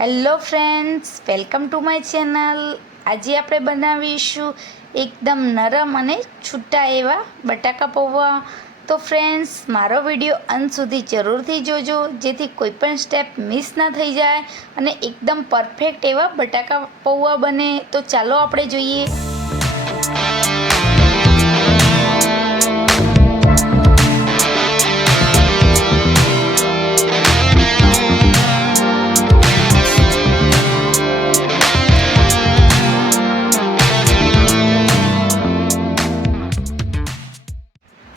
Hello friends, welcome to my channel. આજે આપણે બનાવીશું એકદમ નરમ અને છૂટા એવા બટાકા પૌવા. તો ફ્રેન્ડ્સ, મારો વિડીયો અંત સુધી જરૂરથી જોજો, જેથી કોઈ પણ સ્ટેપ મિસ ના થઈ જાય અને એકદમ પરફેક્ટ એવા બટાકા પૌવા બને. તો ચાલો આપણે જોઈએ.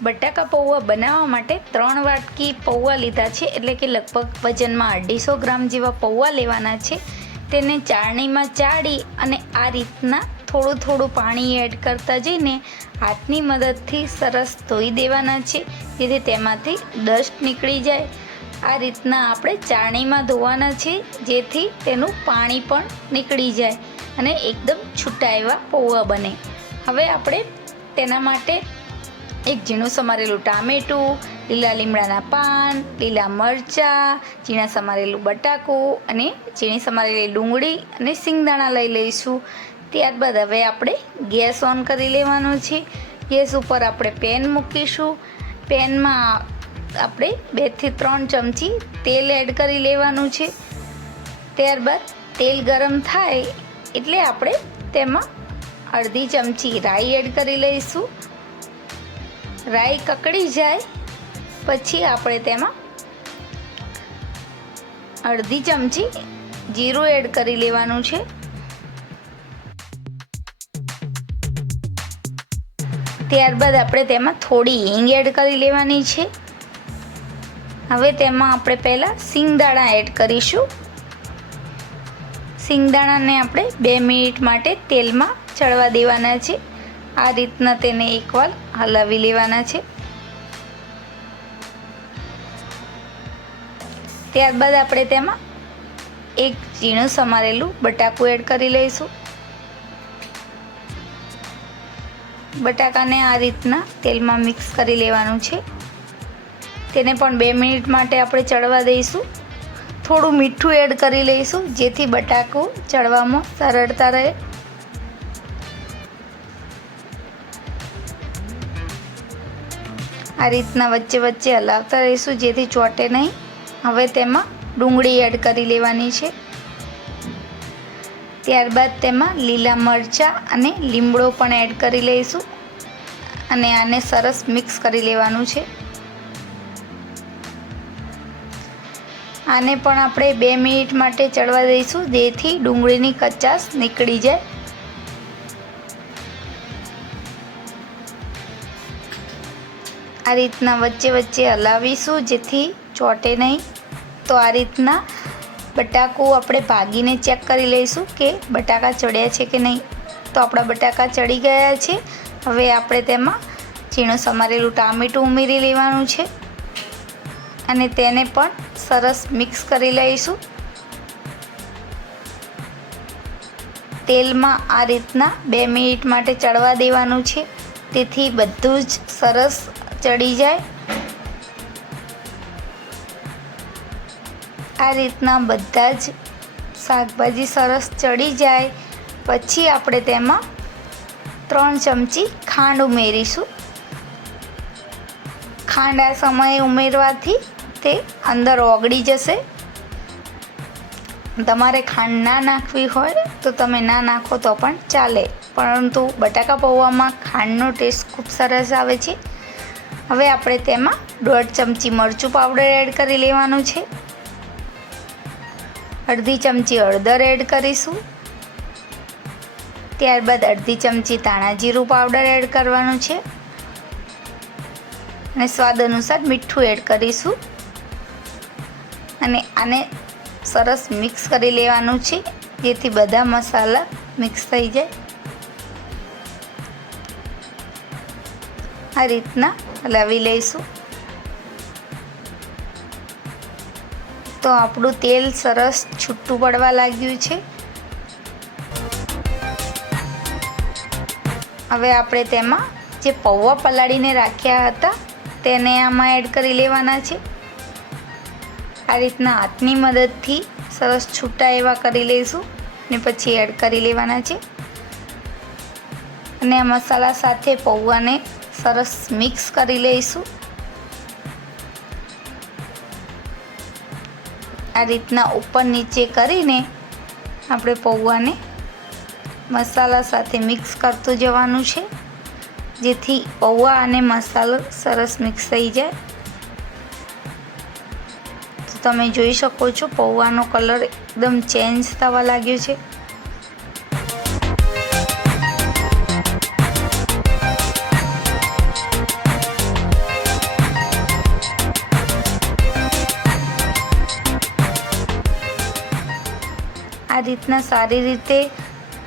બટાકા પૌવા બનાવવા માટે 3 વાટકી પૌવા લીધા છે, એટલે કે લગભગ વજનમાં 250 ગ્રામ જેવા પૌવા લેવાના છે. તેને ચાળણીમાં ચાળી અને આ રીતના થોડું થોડું પાણી એડ કરતા જઈને હાથની મદદથી સરસ ધોઈ દેવાના છે, જેથી તેમાંથી ડસ્ટ નીકળી જાય. આ રીતના આપણે ચાળણીમાં ધોવાના છે, જેથી તેનું પાણી પણ નીકળી જાય અને એકદમ છૂટા એવા પૌવા બને. હવે આપણે તેના માટે એક ઝીણું સમારેલું ટામેટું, લીલા લીમડાના પાન, લીલા મરચાં, ઝીણા સમારેલું બટાકું અને ઝીણી સમારેલી ડુંગળી અને સિંગદાણા લઈ લઈશું. ત્યારબાદ હવે આપણે ગેસ ઓન કરી લેવાનો છે. ગેસ ઉપર આપણે પેન મૂકીશું. પેનમાં આપણે 2 થી 3 ચમચી તેલ એડ કરી લેવાનું છે. ત્યારબાદ તેલ ગરમ થાય એટલે આપણે તેમાં અડધી ચમચી રાઈ એડ કરી લઈશું. રાઈ કકડી જાય પછી આપણે તેમાં અડધી ચમચી જીરું એડ કરી લેવાનું છે. ત્યારબાદ આપણે તેમાં થોડી હિંગ એડ કરી લેવાની છે. હવે તેમાં આપણે પહેલાં સિંગદાણા એડ કરીશું. સિંગદાણાને આપણે 2 મિનિટ માટે તેલમાં ચડવા દેવાના છે. આ રીતના તેને એકવાર હલાવી લેવાના છે. ત્યારબાદ આપણે તેમાં એક ઝીણું સમારેલું બટાકું એડ કરી લઈશું. બટાકાને આ રીતના તેલમાં મિક્સ કરી લેવાનું છે. તેને પણ 2 મિનિટ માટે આપણે ચડવા દઈશું. થોડું મીઠું એડ કરી લઈશું, જેથી બટાકું ચડવામાં સરળતા રહે. આ રીતના વચ્ચે વચ્ચે હલાવતા રહીશું, જેથી ચોંટે નહીં. હવે તેમાં ડુંગળી એડ કરી લેવાની છે. ત્યારબાદ તેમાં લીલા મરચાં અને લીમડો પણ એડ કરી લઈશું અને આને સરસ મિક્સ કરી લેવાનું છે. આને પણ આપણે 2 મિનિટ માટે ચડવા દઈશું, જેથી ડુંગળીની કચાશ નીકળી જાય. આ રીતના વચ્ચે વચ્ચે હલાવીશું, જેથી ચોંટે નહીં. તો આ રીતના બટાકું આપણે ભાગીને ચેક કરી લઈશું કે બટાકા ચડ્યા છે કે નહીં. તો આપણા બટાકા ચડી ગયા છે. હવે આપણે તેમાં ઝીણું સમારેલું ટામેટું ઉમેરી લેવાનું છે અને તેને પણ સરસ મિક્સ કરી લઈશું. તેલમાં આ રીતના 2 મિનિટ માટે ચડવા દેવાનું છે, તેથી બધું જ સરસ ચડી જાય. આ રીતના બધા જ શાકભાજી સરસ ચડી જાય પછી આપણે તેમાં 3 ચમચી ખાંડ ઉમેરીશું. ખાંડ આ સમયે ઉમેરવાથી તે અંદર ઓગળી જશે. તમારે ખાંડ ના નાખવી હોય તો તમે ના નાખો તો પણ ચાલે, પરંતુ બટાકા પૌવામાં ખાંડનો ટેસ્ટ ખૂબ સરસ આવે છે. હવે આપણે તેમાં 1/2 ચમચી મરચું પાવડર એડ કરી લેવાનું છે. અડધી ચમચી હળદર એડ કરીશું. ત્યારબાદ અડધી ચમચી ધાણા જીરું પાવડર એડ કરવાનું છે અને સ્વાદ અનુસાર મીઠું એડ કરીશું અને આને સરસ મિક્સ કરી લેવાનું છે, જેથી બધા મસાલા મિક્સ થઈ જાય. આ રીતના હલાવી લઈશું. તો આપણું તેલ સરસ છૂટું પડવા લાગ્યું છે. હવે આપણે તેમાં જે પૌવા પલાળીને રાખ્યા હતા તેને આમાં એડ કરી લેવાના છે. આ રીતના હાથની મદદથી સરસ છૂટા એવા કરી લઈશું ને પછી એડ કરી લેવાના છે. અને આ મસાલા સાથે પૌવાને સરસ મિક્સ કરી લઈશું. આ રીતના ઉપર નીચે કરીને આપણે પૌવાને મસાલા સાથે મિક્સ કરતું જવાનું છે, જેથી પૌવા અને મસાલો સરસ મિક્સ થઈ જાય. તો તમે જોઈ શકો છો પૌવાનો કલર એકદમ ચેન્જ થવા લાગ્યો છે. આ રીતના સારી રીતે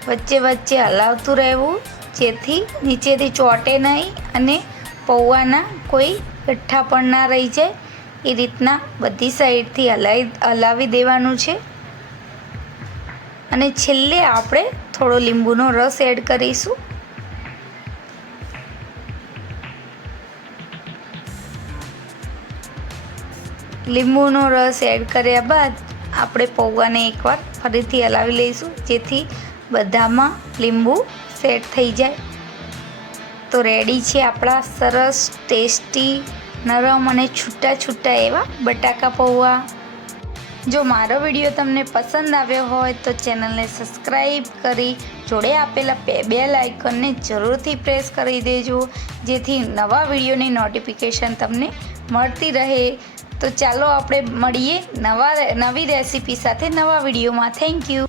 વચ્ચે વચ્ચે હલાવતું રહેવું, જેથી નીચેથી ચોંટે નહીં અને પૌવાના કોઈ ગઠ્ઠા પણ ના રહી જાય. એ રીતના બધી સાઈડથી હલાવી દેવાનું છે. અને છેલ્લે આપણે થોડો લીંબુનો રસ એડ કરીશું. લીંબુનો રસ એડ કર્યા બાદ આપણે પૌવાને એકવાર ફરીથી હલાવી લઈશું, જેથી બધામાં લીંબુ સેટ થઈ જાય. તો રેડી છે આપણા સરસ ટેસ્ટી, નરમ અને છૂટા છૂટા એવા બટાકા પૌવા. જો મારો વિડીયો તમને પસંદ આવ્યો હોય તો ચેનલને સબસ્ક્રાઈબ કરી જોડે આપેલા બેલ આઇકનને જરૂરથી પ્રેસ કરી દેજો, જેથી નવા વિડીયોની નોટિફિકેશન તમને મળતી રહે. તો ચાલો આપણે મળીએ નવી રેસીપી સાથે નવા વિડીયોમાં. Thank you.